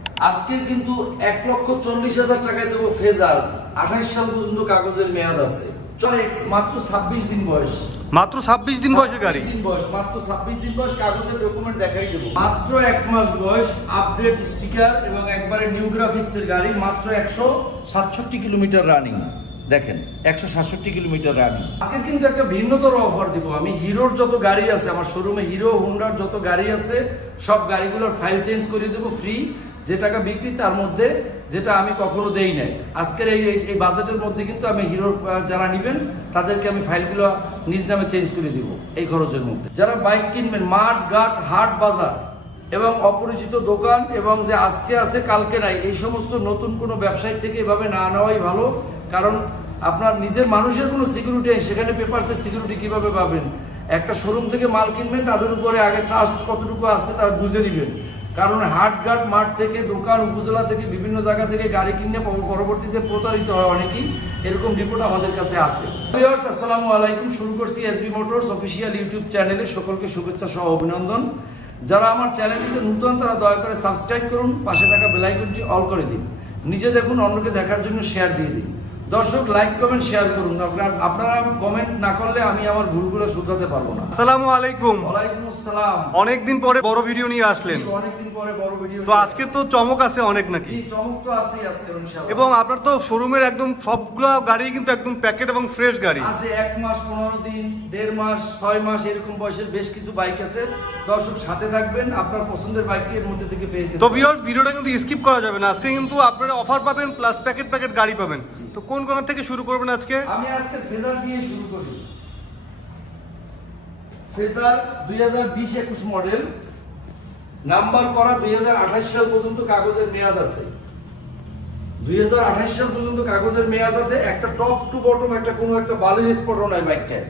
আজকের কিন্তু 1,40,000 টাকায় দেবো ফেজার। 28 সাল পর্যন্ত কাগজের মেয়াদ আছে। মাত্র 26 দিন বয়স, মাত্র 26 দিন বয়সের গাড়ি, মাত্র 26 দিন বয়স, কাগজের ডকুমেন্ট দেখাই দেবো। মাত্র 1 মাস বয়স, আপডেট স্টিকার এবং একবারে নিউ গ্রাফিক্সের গাড়ি। মাত্র 167 কিলোমিটার রানিং। দেখেন 167 কিলোমিটার রানিং। আজকে কিন্তু একটা ভিন্নতর অফার দিব আমি। হিরোর যত গাড়ি আছে আমার শোরুমে, হিরো হোন্ডার যত গাড়ি আছে সব গাড়িগুলোর ফাইল চেঞ্জ করে দেবো ফ্রি। যে টাকা বিক্রি তার মধ্যে যেটা আমি কখনো দেই নাই। আজকের এই বাজেটের মধ্যে কিন্তু আমি হিরোর যারা নেবেন তাদেরকে আমি ফাইলগুলো নিজ নামে চেঞ্জ করে দিব এই খরচের মধ্যে। যারা বাইক কিনবেন, মাঠ ঘাট হাট বাজার এবং অপরিচিত দোকান এবং যে আজকে আছে কালকে নাই, এই সমস্ত নতুন কোনো ব্যবসায়ী থেকে এভাবে না নেওয়াই ভালো। কারণ আপনার নিজের মানুষের কোনো সিকিউরিটি নেই, সেখানে পেপারসের সিকিউরিটি কিভাবে পাবেন? একটা শোরুম থেকে মাল কিনবেন, তাদের উপরে আগে ট্রাস্ট কতটুকু আছে তা বুঝে নেবেন। কারণ হাটঘাট মাঠ থেকে, দোকান, উপজেলা থেকে, বিভিন্ন জায়গা থেকে গাড়ি কিনে পরবর্তীতে প্রতারিত হয় অনেকেই, এরকম রিপোর্ট আমাদের কাছে আছে। ভিউয়ার্স, আসসালামু আলাইকুম। শুরু করছি এসবি মোটরস অফিসিয়াল ইউটিউব চ্যানেলে। সকলকে শুভেচ্ছা সহ অভিনন্দন। যারা আমার চ্যানেলটিতে নতুন তারা দয়া করে সাবস্ক্রাইব করুন, পাশে থাকা বেল আইকনটি অল করে দিন। নিজে দেখুন, অন্যকে দেখার জন্য শেয়ার দিয়ে দিন। দর্শক, লাইক কমেন্ট শেয়ার করুন। আপনারা কমেন্ট না করলে আমি আমার ভুলগুলো শুধরাতে পারবো না। আসসালামু আলাইকুম। ওয়ালাইকুম আসসালাম। অনেকদিন পরে বড় ভিডিও নিয়ে আসলেন। অনেকদিন পরে বড় ভিডিও। তো আজকে তো চমক আছে অনেক নাকি? জি, চমক তো আছে আজকে ইনশাআল্লাহ। এবং আপনার তো শোরুমের একদম সবগুলো গাড়ি কিন্তু একদম প্যাকেট এবং ফ্রেশ গাড়ি আছে। 1 মাস 15 দিন, 1.5 মাস, 6 মাস এরকম বয়সের বেশ কিছু বাইক আছে। দর্শক সাথে থাকবেন, আপনার পছন্দের বাইকটি এর মধ্যে থেকে পেয়ে যাবেন। তো ভিউয়ার্স, ভিডিওটা কিন্তু স্কিপ করা যাবে না। আজকে কিন্তু আপনারা অফার পাবেন প্লাস প্যাকেট গাড়ি পাবেন। তো কোন থেকে শুরু করবেন আজকে? আমি আজকে ফেজার দিয়ে শুরু করি। ফেজার 2020-21 মডেল, নাম্বার করা 2028 সাল পর্যন্ত কাগজের মেয়াদ আছে। 2028 সাল পর্যন্ত কাগজের মেয়াদ আছে। একটা টপ টু বটম একটা কোনো একটা বালির স্পটও নাই বাইকটায়,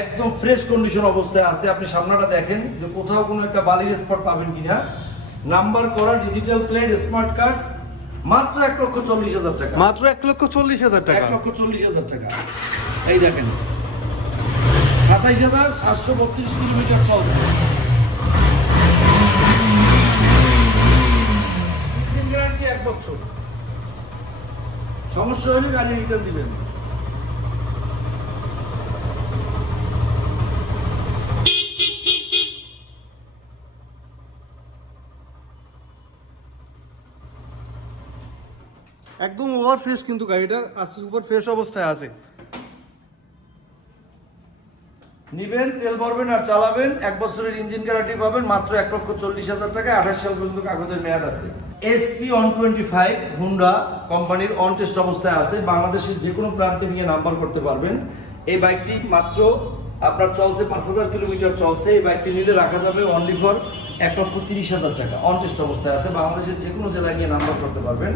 একদম ফ্রেশ কন্ডিশন অবস্থায় আছে। আপনি সামনাটা দেখেন যে কোথাও কোনো একটা বালির স্পট পাবেন কিনা। নাম্বার করা, ডিজিটাল প্লেট, স্মার্ট কার্ড। মাত্র 1,40,000 টাকা। মাত্র 1,40,000 টাকা। 1,40,000 টাকা। এই দেখেন 27,732 কিলোমিটার চলছে। ইঞ্জিন গ্যারান্টি 1 বছর। সমস্যা হলে গাড়ি রিটার্ন দিবেন। একদম ওভার ফ্রেশ কিন্তু গাড়িটা আজকে সুপার ফ্রেশ অবস্থায় আছে। নিবেন, তেল ভরবেন আর চালাবেন। 1 বছরের ইঞ্জিন গ্যারান্টি পাবেন মাত্র 1,40,000 টাকা। 28 সাল পর্যন্ত কাগজের মেয়াদ আছে। SP 125 হুন্ডা কোম্পানির অন টেস্ট অবস্থায় আছে। বাংলাদেশের যে কোনো প্রান্তে নিয়ে নাম্বার করতে পারবেন। এই বাইকটি মাত্র আপনার চলছে 5,000 কিলোমিটার চলছে। এই বাইকটি নিলে রাখা যাবে অনলি ফর 1,30,000 টাকা। অন টেস্ট অবস্থায় আছে। বাংলাদেশের যে কোনো জেলায় নিয়ে নাম্বার করতে পারবেন।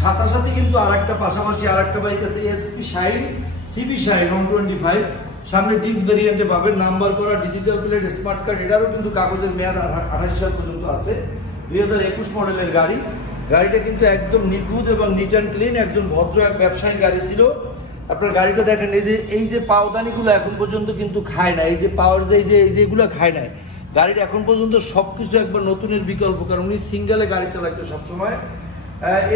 সাথে কিন্তু আরেকটা পাশাপাশি আরেকটা বাইক আছে, SP Shine, CB Shine 125। সামনে ডিস্ক ভেরিয়েন্টে পাবেন, নাম্বার করা, ডিজিটাল প্লেট, স্মার্ট কার্ড। এটারও কিন্তু কাগজের মেয়াদ 28 সাল পর্যন্ত আছে। 2021 মডেলের গাড়ি। গাড়িটা কিন্তু একদম নিখুঁত এবং নিট অ্যান্ড ক্লিন। একজন ভদ্র এক ব্যবসায়ীর গাড়ি ছিল। আপনার গাড়িটা দেখেন, এই যে পাওদানিগুলো এখন পর্যন্ত কিন্তু খায় না। এই যে পাওয়ার যেগুলো খায় না, গাড়িটা এখন পর্যন্ত সবকিছু একবার নতুনের বিকল্প। কারণ উনি সিঙ্গেলে গাড়ি চালাইতো সবসময়।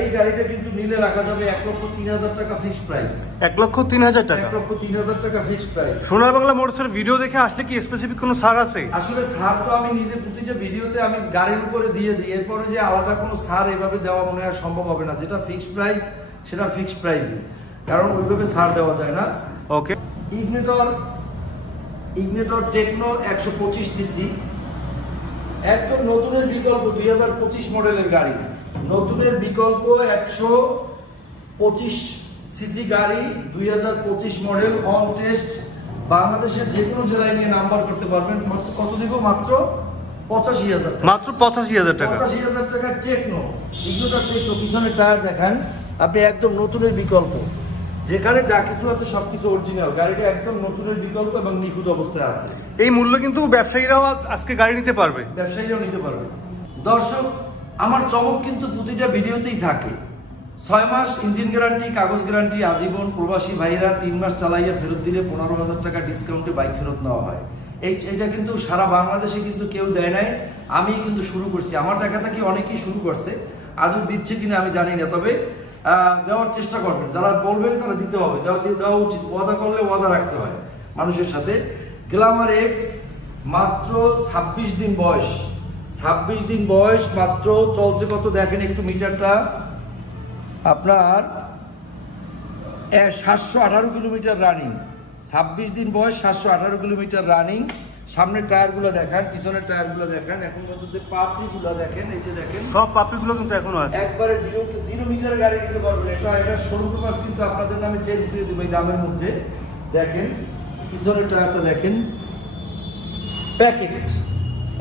এই গাড়িটা কিন্তু নিলে রাখা যাবে 1,03,000 টাকা ফিক্সড প্রাইস। 1,03,000 টাকা। 1,03,000 টাকা ফিক্সড প্রাইস। সোনার বাংলা মোটরসের ভিডিও দেখে আসলে কি স্পেসিফিক কোনো ছাড় আছে? আসলে ছাড় তো আমি নিজে প্রতিটা ভিডিওতে আমি গাড়ির উপরে দিয়ে দিই। এরপরে যে আলাদা কোনো ছাড় এভাবে দেওয়া মনে হয় সম্ভব হবে না। যেটা ফিক্সড প্রাইস সেটা ফিক্সড প্রাইসই, কারণ ওইভাবে ছাড় দেওয়া যায় না। ওকে। ইগনিটর টেকনো 125 সিসি, একদম নতুনের বিকল্প। 2025 মডেলের গাড়ি, নতুনের বিকল্প 125 সিসি গাড়ি, 2025 মডেল, অন টেস্ট। বাংলাদেশের যে কোনো জেলায় নিয়ে নাম্বার করতে পারবেন। কত দিব? মাত্র 85,000 টাকা। মাত্র 85,000 টাকা। 85,000 টাকা টেকনো, ইগনিটর টেকনো। পিছনে টায়ার দেখান আপনি, একদম নতুনের বিকল্প। যেখানে যা কিছু আছে সবকিছু অরিজিনাল। গাড়িটা একদম নতুনের বিকল্প এবং নিখুঁত অবস্থায় আছে। এই মূল্য কিন্তু ব্যবসায়ীরাও আজকে গাড়ি নিতে পারবে। ব্যবসায়ীরাও নিতে পারবে। দর্শক, আমার চমক কিন্তু প্রতিটা ভিডিওতেই থাকে। 6 মাস ইঞ্জিন গ্যারান্টি, কাগজ গ্যারান্টি আজীবন। প্রবাসী ভাইরা 3 মাস চালাইয়া ফেরত দিলে 15,000 টাকা ডিসকাউন্টে বাইক ফেরত নেওয়া হয়। এইটা কিন্তু সারা বাংলাদেশে কিন্তু কেউ দেয় নাই। আমি কিন্তু শুরু করছি। আমার দেখা থাকি অনেকেই শুরু করছে। আদৌ দিচ্ছে কিনা আমি জানি না, তবে দেওয়ার চেষ্টা করবেন, যারা বলবেন তারা দিতে হবে, দেওয়া উচিত। ওয়াদা করলে ওয়াদা রাখতে হয় মানুষের সাথে। গ্ল্যামার এক্স মাত্র 26 দিন বয়স, 26 দিন বয়স মাত্র, চলছে কত দেখেন একটু মিটারটা, আপনার 718 কিলোমিটার রানিং। 26 দিন বয়স, 718 কিলোমিটার রানিং। সামনের টায়ারগুলো দেখান, পিছনের টায়ারগুলো দেখান, এখন পর্যন্ত যে পাপড়িগুলো দেখেন, এই যে দেখেন সব পাপড়িগুলো কিন্তু এখনো আছে। একবারে জিরো মিটারের গাড়ি নিতে পারবেন। এটা শোরুম পেপার কিন্তু আপনাদের নামে চেঞ্জ করে দেবে এই দামের মধ্যে। দেখেন পিছনের টায়ারটা দেখেন, প্যাকেট,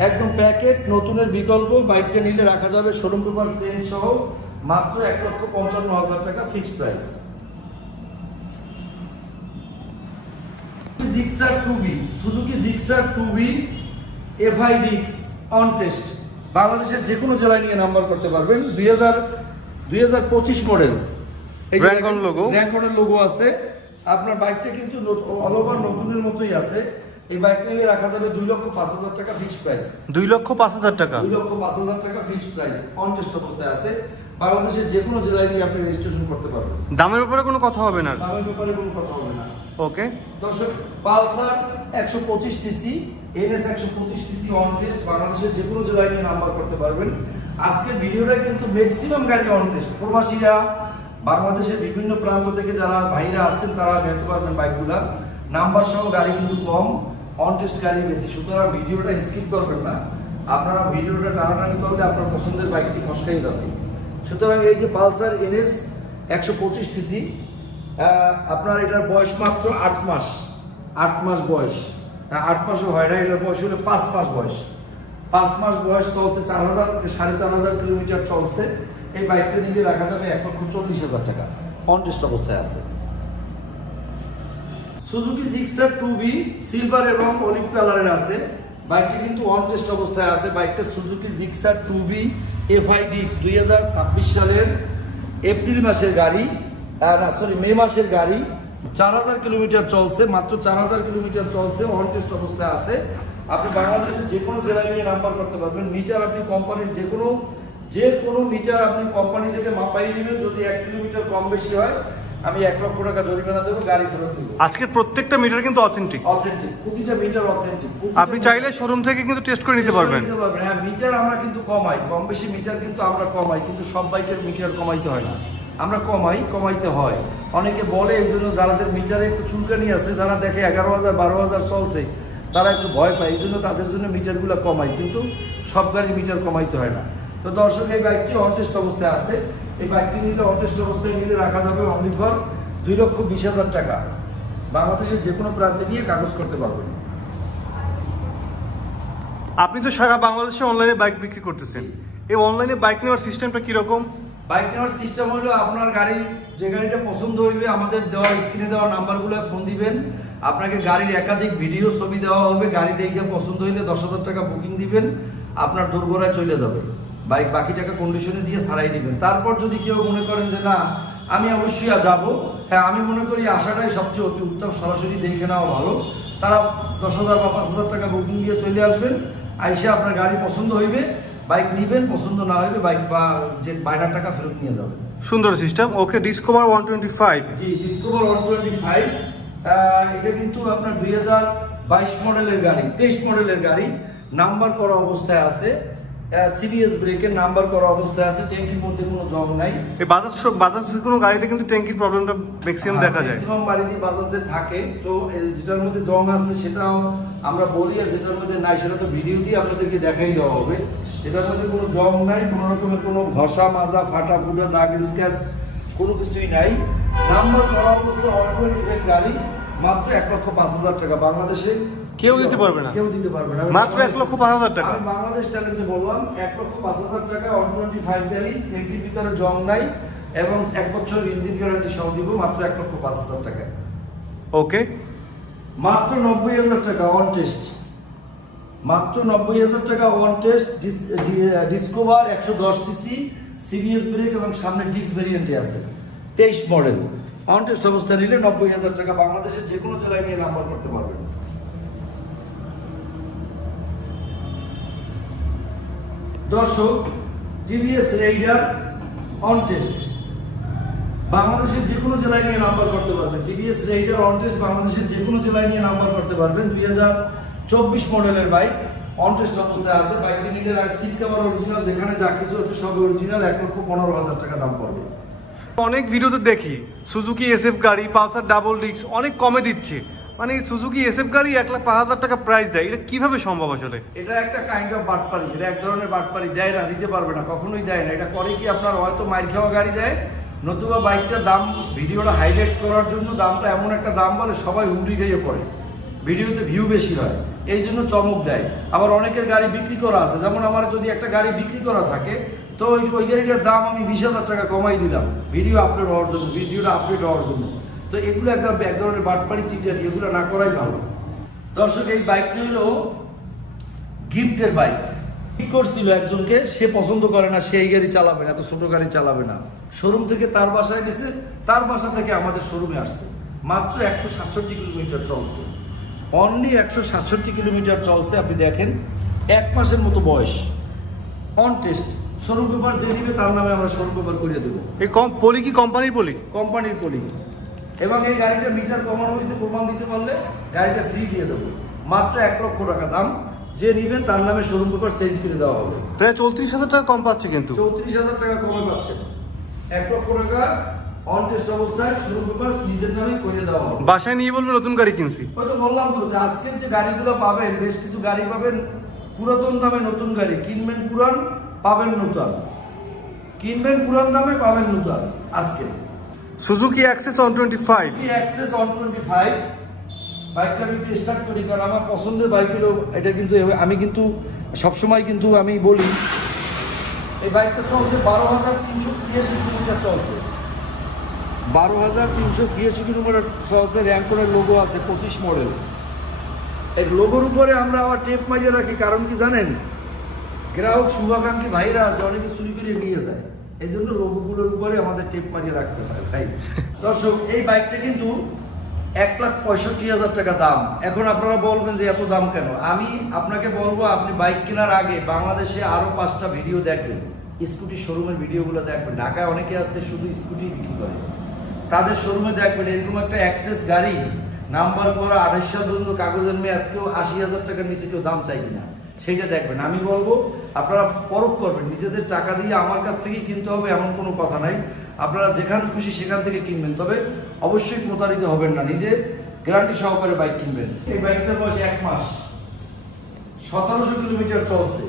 একদম প্যাকেট, নতুনের বিকল্প। বাইকটা নিলে রাখা যাবে শোরুম পেপার চেঞ্জ সহ মাত্র 1,55,000 টাকা fixed price. Gixxer 2B, Suzuki Gixxer 2B FIDX on test, বাংলাদেশের যে কোনো জেলায় নিয়ে নাম্বার করতে পারবেন। 2025 মডেল, এই র্যাঙ্কন লোগো, র্যাঙ্কনের লোগো আছে। আপনার বাইকটা কিন্তু অল ওভার নতুনের মতোই আছে। এই বাইকটা নিয়ে রাখা যাবে 2,05,000 টাকা ফিক্সড প্রাইস। 2,05,000 টাকা, 2,05,000 টাকা ফিক্সড প্রাইস, অন টেস্ট অবস্থায় আছে। বাংলাদেশের যে কোনো জেলায় নিয়ে আপনি রেজিস্ট্রেশন করতে পারবেন। দামের ব্যাপারে কোনো কথা হবে না? দামের ব্যাপারে কোনো কথা হবে না। ওকে। দর্শক, Pulsar 125 CC, NS 125 CC on test, বাংলাদেশের যে কোনো জেলায় নিয়ে নাম্বার করতে পারবেন। আজকের ভিডিওটা কিন্তু ম্যাক্সিমাম গাড়ি অন টেস্ট। প্রবাসীরা বাংলাদেশের বিভিন্ন প্রান্ত থেকে যারা ভাইরা আসছেন তারা নিতে পারবেন বাইকগুলা। নাম্বার সহ গাড়ি কিন্তু কম, অন টেস্ট গাড়ি বেশি। সুতরাং ভিডিওটা স্কিপ করবেন না। আপনারা ভিডিওটা টানাটানি করলে আপনার পছন্দের বাইকটি ফসকাই যাবে। সুতরাং এই যে পালসার NS 125 সিসি, আপনার এটার বয়স মাত্র 8 মাস, 8 মাস বয়স, 8 মাসও হয় না, এটার বয়স হলো 5 মাস বয়স। 5 মাস বয়স চলছে, 4,500 কিলোমিটার চলছে। এই বাইকটা নিয়ে রাখা যাবে 1,40,000 টাকা, অন টেস্ট অবস্থায় আছে। সুজুকি জিক্সার 2B সিলভার এবং অলিভ কালারের আছে, বাইকটি কিন্তু অন টেস্ট অবস্থায় আছে। বাইকটা সুজুকি জিক্সার 2B FIDX 2026 সালের এপ্রিল মাসের গাড়ি, মে মাসের গাড়ি। 4,000 কিলোমিটার চলছে, মাত্র 4,000 কিলোমিটার চলছে, অন টেস্ট অবস্থায় আছে। আপনি বাংলাদেশের যে কোনো জেলায় নিয়ে নাম্বার করতে পারবেন। মিটার আপনি কোম্পানির যে কোনো মিটার আপনি কোম্পানি থেকে মাপাই নেবেন। যদি 1 কিলোমিটার কম বেশি হয়, আমি 1 লক্ষ টাকা জরিমানা দেবো, গাড়ি ফেরত দেবো। আজকে প্রত্যেকটা মিটার কিন্তু অথেন্টিক, প্রতিটা মিটার অথেন্টিক। আপনি চাইলে শোরুম থেকে কিন্তু টেস্ট করে নিতে পারবেন। হ্যাঁ, মিটার আমরা কিন্তু কমাই, কম বেশি মিটার কিন্তু আমরা কমাই, কিন্তু সব বাইকের মিটার কমাইতে হয় না, আমরা কমাইতে হয়। অনেকে বলে এই জন্য যাদের মিটারে একটু চুলকানি আছে, যারা দেখে 11,000 12,000 চলছে, তারা একটু ভয় পায়, এই জন্য তাদের জন্য মিটারগুলো কমাই, কিন্তু সব গাড়ির মিটার কমাইতে হয় না। তো দর্শক, এই বাইকটি অন টেস্ট অবস্থায় আছে। এই বাইকটি নিলে অন টেস্ট অবস্থায় নিলে রাখা যাবে অনলি ফর 2,20,000 টাকা। বাংলাদেশের যে কোনো প্রান্তে নিয়ে কাগজ করতে পারবেন। আপনি তো সারা বাংলাদেশে অনলাইনে বাইক বিক্রি করতেছেন, এই অনলাইনে বাইক নেওয়ার সিস্টেমটা কিরকম? বাইক নেওয়ার সিস্টেম হলো, আপনার গাড়ি যে গাড়িটা পছন্দ হইবে আমাদের দেওয়া স্ক্রিনে দেওয়া নাম্বারগুলো ফোন দিবেন। আপনাকে গাড়ির একাধিক ভিডিও ছবি দেওয়া হবে, গাড়ি দেখে পছন্দ হইলে 10,000 টাকা বুকিং দিবেন, আপনার দোরগোড়ায় চলে যাবে বাইক, বাকি টাকা কন্ডিশনে দিয়ে ছাড়াই নেবেন। তারপর যদি কেউ মনে করেন যে না আমি অবশ্যই যাব, হ্যাঁ আমি মনে করি আসাটাই সবচেয়ে অতি উত্তম, সরাসরি দেখে নেওয়া ভালো। তারা 10,000 বা 5,000 টাকা বুকিং দিয়ে চলে আসবেন, আইসে আপনার গাড়ি পছন্দ হইবে, বাইক নিবেন, পছন্দ না হইবে বাইক বা যে বাইরের টাকা ফেরত নিয়ে যাবেন। সুন্দর সিস্টেম। ওকে, ডিসকভার 125। জি, ডিসকভার 125, এটা কিন্তু আপনার 2022 মডেলের গাড়ি, 23 মডেলের গাড়ি, নাম্বার করা অবস্থায় আছে, সিবিএস ব্রেকের নাম্বার করা অবস্থায় আছে, ট্যাঙ্কির মধ্যে কোনো জং নাই। এই বাজাজ কোনো গাড়িতে কিন্তু ট্যাঙ্কির প্রবলেমটা ম্যাক্সিমাম দেখা যায়, ম্যাক্সিমাম গাড়িতে বাজাজে থাকে। তো যেটার মধ্যে জং আছে সেটাও আমরা বলি, আর যেটার মধ্যে নাই সেটা তো ভিডিও দিয়ে আপনাদেরকে দেখাই দেওয়া হবে। এটার মধ্যে কোনো জং নাই, কোনো রকমের কোনো ঘষা মাজা ফাটা ফুটা দাগ স্ক্র্যাচ কোনো কিছুই নাই। নাম্বার করা অবস্থা 125 গাড়ি, মাত্র 1,05,000 টাকা। বাংলাদেশে কেউ দিতে পারবে না, কেউ দিতে পারবে না, মাত্র 1,05,000 টাকা। আমি বাংলাদেশ চ্যালেঞ্জে বললাম 1,05,000 টাকা 125 গাড়ি, ট্যাঙ্কির ভিতরে জং নাই এবং 1 বছরের ইঞ্জিন গ্যারান্টি সহ দিব, মাত্র 1,05,000 টাকা। ওকে, মাত্র 90,000 টাকা অন টেস্ট, মাত্র 90,000 টাকা on test. Discover 110 CC, CBS brake এবং সামনে ডিস্ক ভেরিয়েন্টে আছে, 23 মডেল, অন টেস্ট অবস্থায় নিলে 90,000 টাকা। বাংলাদেশের যে কোনো জেলায় নিয়ে নাম্বার করতে পারবেন। দর্শক, টিভিএস রাইডার অন টেস্ট, বাংলাদেশের যে কোনো জেলায় নিয়ে নাম্বার করতে পারবেন। টিভিএস রাইডার অন টেস্ট বাংলাদেশের যে কোনো জেলায় নিয়ে নাম্বার করতে পারবেন। 2024 মডেলের বাইক অন টেস্ট অবস্থায় আছে। বাইকটি নিলে আর সিট কভার অরিজিনাল, যেখানে যা কিছু আছে সব অরিজিনাল। 1,15,000 টাকা দাম পড়বে। অনেক ভিডিওতে দেখি সুজুকি এসএফ গাড়ি, পালসার ডাবল ডিস্ক অনেক কমে দিচ্ছে, মানে সুজুকি এসএফ গাড়ি 1,05,000 টাকা প্রাইস দেয়, এটা কিভাবে সম্ভব আসলে? এটা একটা কাইন্ড অফ বাটপারি, এটা এক ধরনের বাটপারি। দেয় না, দিতে পারবে না, কখনোই দেয় না। এটা করে কি, আপনার হয়তো মাইর খাওয়া গাড়ি দেয়, নতুবা বাইকটার দাম ভিডিওটা হাইলাইটস করার জন্য দামটা এমন একটা দাম বলে সবাই হুমড়ি খেয়ে পড়ে, ভিডিওতে ভিউ বেশি হয়, এই জন্য চমক দেয়। আবার অনেকের গাড়ি বিক্রি করা আছে, যেমন আমার যদি একটা গাড়ি বিক্রি করা থাকে, তো ওই গাড়িটার দাম আমি 20,000 টাকা কমাই দিলাম ভিডিও আপলোড হওয়ার জন্য, ভিডিওটা আপলোড হওয়ার জন্য। তো এগুলো এক ধরনের বাটপারি চিটারি, এগুলো না করাই ভালো। দর্শক, এই বাইকটি হলো গিফটের বাইক। কি করছিল একজনকে, সে পছন্দ করে না, সে এই গাড়ি চালাবে না, এত ছোট গাড়ি চালাবে না। শোরুম থেকে তার বাসায় গেছে, তার বাসা থেকে আমাদের শোরুমে আসছে। মাত্র 167 কিলোমিটার চলছে, অনলি 167 কিলোমিটার চলছে। আপনি দেখেন, 1 মাসের মতো বয়স, অন টেস্ট। শোরুম পেপার যে নিবে তার নামে আমরা শোরুম পেপার করে দেবো। এই পলি কি কোম্পানির পলি? কোম্পানির পলি। এবং এই গাড়িটা মিটার কমানো হয়েছে, প্রমাণ দিতে পারলে গাড়িটা ফ্রি দিয়ে দেবো। মাত্র 1 লক্ষ টাকা দাম। যে নিবেন তার নামে শোরুম পেপার চেঞ্জ করে দেওয়া হবে। প্রায় 34,000 টাকা কম পাচ্ছে কিন্তু। 34,000 টাকা কমে পাচ্ছেন। 1 লক্ষ টাকা অন টেস্ট অবস্থায় শোরুম পেপার নিজের নামে করে দেওয়া হবে। বাসায় নিয়ে বলবেন নতুন গাড়ি কিনছি। হয়তো বললাম তো যে আজকে যে গাড়িগুলো পাবেন, বেশ কিছু গাড়ি পাবেন পুরাতন দামে নতুন গাড়ি। কিনবেন পুরান, পাবেন নতুন। কিনবেন পুরান দামে, পাবেন নতুন। আজকে সুজুকি অ্যাক্সেস 125। অ্যাক্সেস 125 বাইকটা আমি একটু স্টার্ট করি, কারণ আমার পছন্দের বাইক হলো এটা। কিন্তু আমি কিন্তু সবসময় কিন্তু আমি বলি, এই বাইকটা চলছে 12,386 কিলোমিটার চলছে। 12,386 কিলোমিটার চলছে। র্যাঙ্কনের লোগো আছে, 25 মডেল। এই লোগোর উপরে আমরা আবার টেপ মারিয়ে রাখি, কারণ কি জানেন, গ্রাহক শুভাকাঙ্ক্ষী ভাইরা আছে, অনেকে চুরি করে নিয়ে যায়, এই জন্য লোগোগুলোর উপরে আমাদের টেপ মারিয়ে রাখতে হয় ভাই। দর্শক, এই বাইকটা কিন্তু 1,65,000 টাকা দাম। এখন আপনারা বলবেন যে এত দাম কেন? আমি আপনাকে বলবো, আপনি বাইক কেনার আগে বাংলাদেশে আরো 5টা ভিডিও দেখবেন, স্কুটি শোরুমের ভিডিওগুলো দেখবেন। ঢাকায় অনেকে আছে শুধু স্কুটি বিক্রি করে, তাদের শোরুমে দেখবেন এরকম একটা অ্যাক্সেস গাড়ি নাম্বার করা 28 সাল পর্যন্ত কাগজের মেয়াদ, কেউ 80,000 টাকার নিচে কেউ দাম চাই কিনা সেইটা দেখবেন। আমি বলবো আপনারা পরখ করবেন, নিজেদের টাকা দিয়ে আমার কাছ থেকেই কিনতে হবে এমন কোনো কথা নাই। আপনারা যেখান খুশি সেখান থেকে কিনবেন, তবে অবশ্যই প্রতারিত হবেন না, নিজে গ্যারান্টি সহকারে বাইক কিনবেন। এই বাইকটার বয়স 1 মাস, 1700 কিলোমিটার চলছে।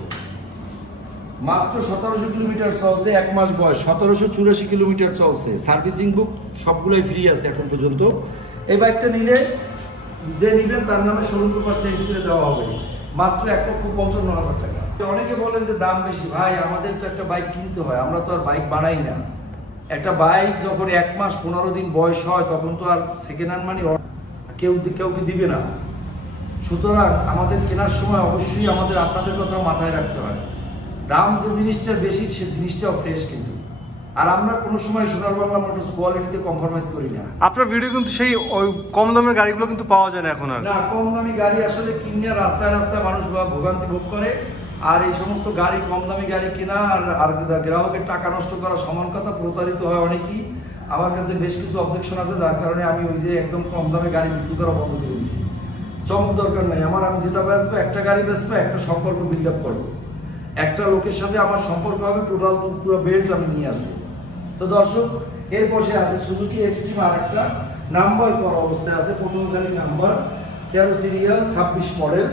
মাত্র 1700 কিলোমিটার চলছে, 1 মাস বয়স, 1784 কিলোমিটার চলছে। সার্ভিসিং বুক সবগুলোই ফ্রি আছে এখন পর্যন্ত। এই বাইকটা নিলে, যে নিবেন তার নামে শোরুম পেপার চেঞ্জ করে দেওয়া হবে। মাত্র 1,55,000 টাকা। অনেকে বলেন যে দাম বেশি। ভাই, আমাদের তো একটা বাইক কিনতে হয়, আমরা তো আর বাইক বানাই না। একটা বাইক যখন 1 মাস 15 দিন বয়স হয়, তখন তো আর সেকেন্ড হ্যান্ড মানি কেউ দিবে না। সুতরাং আমাদের কেনার সময় অবশ্যই আমাদের আপনাদের কথাও মাথায় রাখতে হয়। দাম যে জিনিসটার বেশি, সে জিনিসটাও ফ্রেশ কিন্তু। আর আমরা কোনো সময় সোনার বাংলা মোটরস কোয়ালিটিতে কম্প্রোমাইজ করি না। আপনার ভিডিও কিন্তু সেই ওই কম দামের গাড়িগুলো কিন্তু পাওয়া যায় না এখন আর। না, কম দামি গাড়ি আসলে কিনে রাস্তায় রাস্তায় মানুষ ভোগান্তি ভোগ করে। আর এই সমস্ত গাড়ি, কম দামি গাড়ি কেনা আর গ্রাহকের টাকা নষ্ট করা সমান কথা। প্রতারিত হয় অনেকেই। আমার কাছে বেশ কিছু অবজেকশন আছে, যার কারণে আমি ওই যে একদম কম দামে গাড়ি বিক্রি করা বন্ধ করে দিচ্ছি। চমক দরকার নাই আমার। আমি যেটা বেচবো, একটা গাড়ি বেচবো, একটা সম্পর্ক বিল্ড আপ করবো, একটা লোকের সাথে আমার সম্পর্ক হবে, টোটাল পুরো বেল্ট আমি নিয়ে আসবো। তো দর্শক, এর পাশে আছে সুজুকি এক্সট্রিম, আর একটা নাম্বার করা অবস্থায় আছে। প্রথম গাড়ি নাম্বার 13 সিরিয়াল 26 মডেল,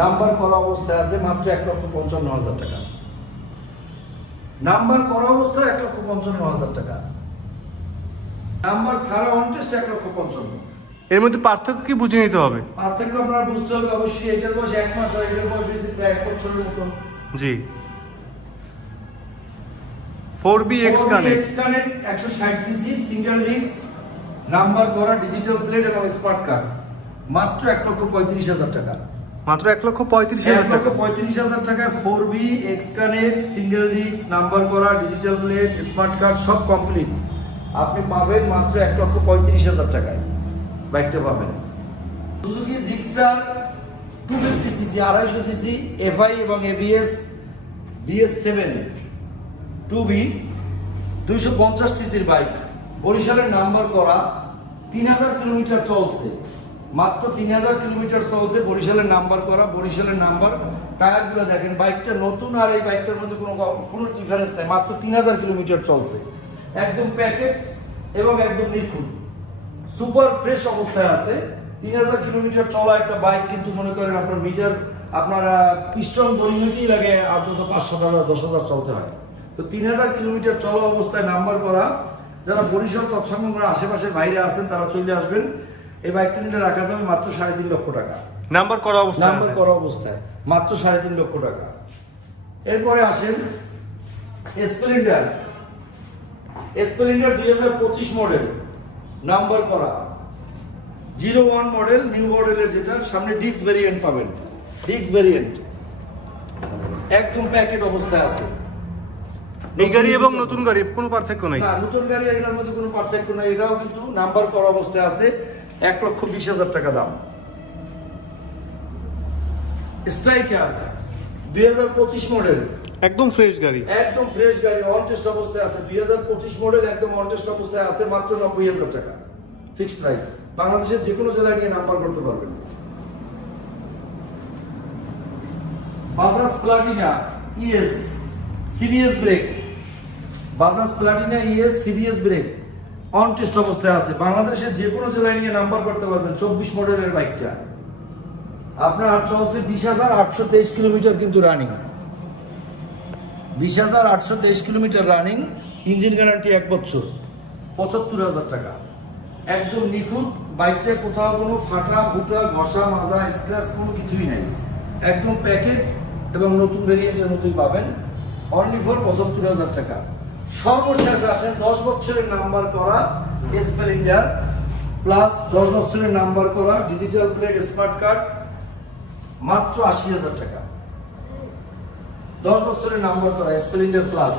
নাম্বার করা অবস্থায় আছে। মাত্র 1,55,000 টাকা নাম্বার করা অবস্থায়, 1,55,000 টাকা নাম্বার সারা অন টেস্ট 1,55,000। এর মধ্যে পার্থক্য কি বুঝে নিতে হবে? পার্থক্য আপনারা বুঝতে হবে অবশ্যই। এটার বয়স 1 মাস আর এটার বয়স হয়েছে প্রায় 1 বছরের মতন। জি। 4B X connect 160 CC single disc, number করা, ডিজিটাল প্লেট এবং স্মার্ট কার্ড। মাত্র 1,35,000 টাকা। মাত্র 1,35,000 টাকা। 1,35,000 টাকায় 4B X connect, single disc, number করা, ডিজিটাল প্লেট, স্মার্ট কার্ড সব কমপ্লিট আপনি পাবেন মাত্র 1,35,000 টাকায় বাইকটা পাবেন। Suzuki Gixxer 250 CC, 250 CC, FI এবং ABS BS7 2B 250 সিসির বাইক, বরিশালের নাম্বার করা, 3000 কিলোমিটার চলছে, মাত্র 3000 কিলোমিটার চলছে, বরিশালের নাম্বার করা, বরিশালের নাম্বার। টায়ারগুলো দেখেন, বাইকটা নতুন আর এই বাইকটার মধ্যে কোনো ডিফারেন্স নেই, মাত্র 3000 কিলোমিটার চলছে, একদম প্যাকেট এবং একদম নিখুঁত, সুপার ফ্রেশ অবস্থায় আছে। 3000 কিলোমিটার চলা একটা বাইক, কিন্তু মনে করেন আপনার মিটার, আপনারা পিস্টন দড়ি নিতেই লাগে অন্তত 5,000 10,000 চলতে হয়। তো 3000 কিলোমিটার চলা অবস্থায় নাম্বার করা। যারা বরিশাল তৎসংলগ্ন আশেপাশের বাইরে আছেন তারা চলে আসবেন। এই বাইকটা নিলে রাখা যাবে মাত্র 3.5 লক্ষ টাকা। নাম্বার করা অবস্থা, নাম্বার করা অবস্থায় মাত্র 3.5 লক্ষ টাকা। এরপরে আসেন স্প্লেন্ডার। স্প্লেন্ডার 2025 মডেল, নাম্বার করা, 01 মডেল, নিউ মডেলের, যেটা সামনে ডিস্ক ভেরিয়েন্ট পাবেন, ডিস্ক ভেরিয়েন্ট, একদম প্যাকেট অবস্থায় আছে। এই গাড়ি এবং নতুন গাড়ি কোনো পার্থক্য নেই? না, নতুন গাড়ি এটার মধ্যে কোনো পার্থক্য নেই, এটাও কিন্তু নাম্বার করা অবস্থায় আছে, 1,20,000 টাকা দাম। স্ট্রাইকার 2025 মডেল, একদম ফ্রেশ গাড়ি, একদম ফ্রেশ গাড়ি, অন টেস্ট অবস্থায় আছে, 2025 মডেল, একদম অন টেস্ট অবস্থায় আছে, মাত্র 90,000 টাকা ফিক্সড প্রাইস। বাংলাদেশের যে কোনো জেলায় নিয়ে নাম্বার করতে পারবেন। Bajaj Platina ES CBS brake, Bajaj Platina ES CBS brake on test অবস্থায় আছে, বাংলাদেশের যে কোনো জেলায় নিয়ে নাম্বার করতে পারবেন। 24 মডেলের বাইকটা আপনার চলছে 20,823 কিলোমিটার কিন্তু running, 20,823 kilometre running, engine guarantee 1 বছর, 75,000 টাকা, একদম নিখুঁত। বাইকটায় কোথাও কোনো ফাটা ফুটা ঘষা মাজা স্ক্র্যাচ কোনো কিছুই নাই, একদম প্যাকেট এবং নতুন ভেরিয়েন্টের মতোই পাবেন, অনলি ফর 75,000 টাকা। সর্বশেষ আসেন 10 বছরের নাম্বার করা স্প্লেন্ডার প্লাস, 10 বছরের নাম্বার করা ডিজিটাল প্লেট স্মার্ট কার্ড, মাত্র 80,000 টাকা। 10 বছরের নাম্বার করা স্প্লেন্ডার প্লাস,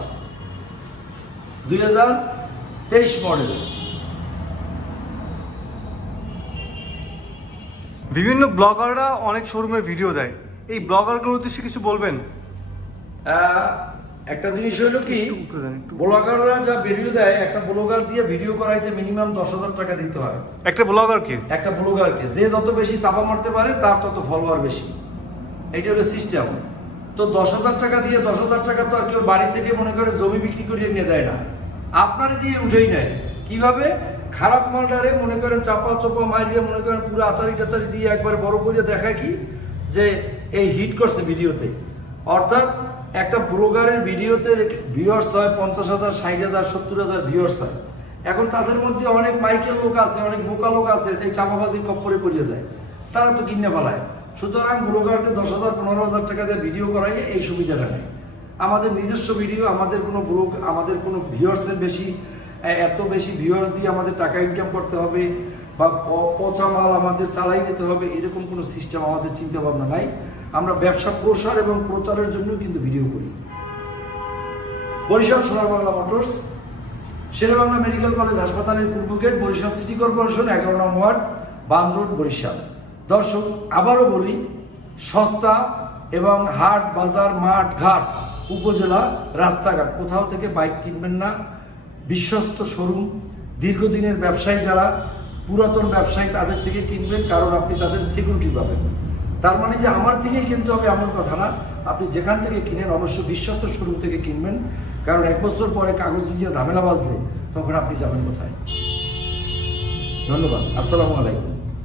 2023 মডেল। বিভিন্ন ব্লগাররা অনেক শোরুমের ভিডিও দেয়, এই ব্লগারগুলোর উদ্দেশ্যে কিছু বলবেন? একটা জিনিস হলো কি, ব্লগাররা যা ভিডিও দেয়, একটা ব্লগার দিয়ে ভিডিও করাইতে মিনিমাম 10,000 টাকা দিতে হয়। একটা ব্লগারকে, একটা ব্লগারকে, যে যত বেশি চাপা মারতে পারে তার তত ফলোয়ার বেশি, এইটা হলো সিস্টেম। তো 10,000 টাকা দিয়ে, 10,000 টাকা তো আর কেউ বাড়ি থেকে মনে করে জমি বিক্রি করিয়ে নিয়ে দেয় না, আপনারে দিয়ে উঠেই নেয়। কিভাবে? খারাপ মালটারে মনে করেন চাপা চোপা মারিয়ে, মনে করেন পুরো আচারি টাচারি দিয়ে একবারে বড় করে দেখায় কি যে এই হিট করছে ভিডিওতে। অর্থাৎ একটা ব্লগারের ভিডিওতে ভিউয়ার্স হয় 50,000, 60,000, 70,000 ভিউয়ার্স হয়। এখন তাদের মধ্যে অনেক মাইকেল লোক আছে, অনেক বোকা লোক আছে, এই চাপাবাজির কপ্পরে পড়িয়ে যায়, তারা তো কিনে ফেলায়। সুতরাং ব্লগারদের 10,000, 15,000 টাকা দিয়ে ভিডিও করাইয়ে এই সুবিধাটা নেই। আমাদের নিজস্ব ভিডিও, আমাদের কোনো ব্লগ, আমাদের কোনো ভিউয়ার্সের বেশি, এত বেশি ভিউয়ার্স দিয়ে আমাদের টাকা ইনকাম করতে হবে বা পচা মাল আমাদের চালাই নিতে হবে, এরকম কোনো সিস্টেম আমাদের চিন্তা ভাবনা নাই। আমরা ব্যবসা প্রসার এবং প্রচারের জন্য কিন্তু ভিডিও করি। Barishal Sonar Bangla motors, Sher-e-Bangla medical college হাসপাতালের পূর্ব গেট, বরিশাল সিটি কর্পোরেশন, 11 নং ওয়ার্ড, বান্দ রোড, বরিশাল। দর্শক, আবারও বলি, সস্তা এবং হাট বাজার মাঠ ঘাট উপজেলা রাস্তাঘাট কোথাও থেকে বাইক কিনবেন না। বিশ্বস্ত শোরুম, দীর্ঘদিনের ব্যবসায়ী যারা, পুরাতন ব্যবসায়ী, তাদের থেকে কিনবেন, কারণ আপনি তাদের সিকিউরিটি পাবেন। তার মানে যে আমার থেকেই কিনতে হবে এমন কথা না, আপনি যেখান থেকে কিনেন অবশ্যই বিশ্বস্ত শোরুম থেকে কিনবেন, কারণ 1 বছর পরে কাগজ দিয়ে ঝামেলা বাজলে তখন আপনি যাবেন কোথায়। ধন্যবাদ, আসসালামু আলাইকুম।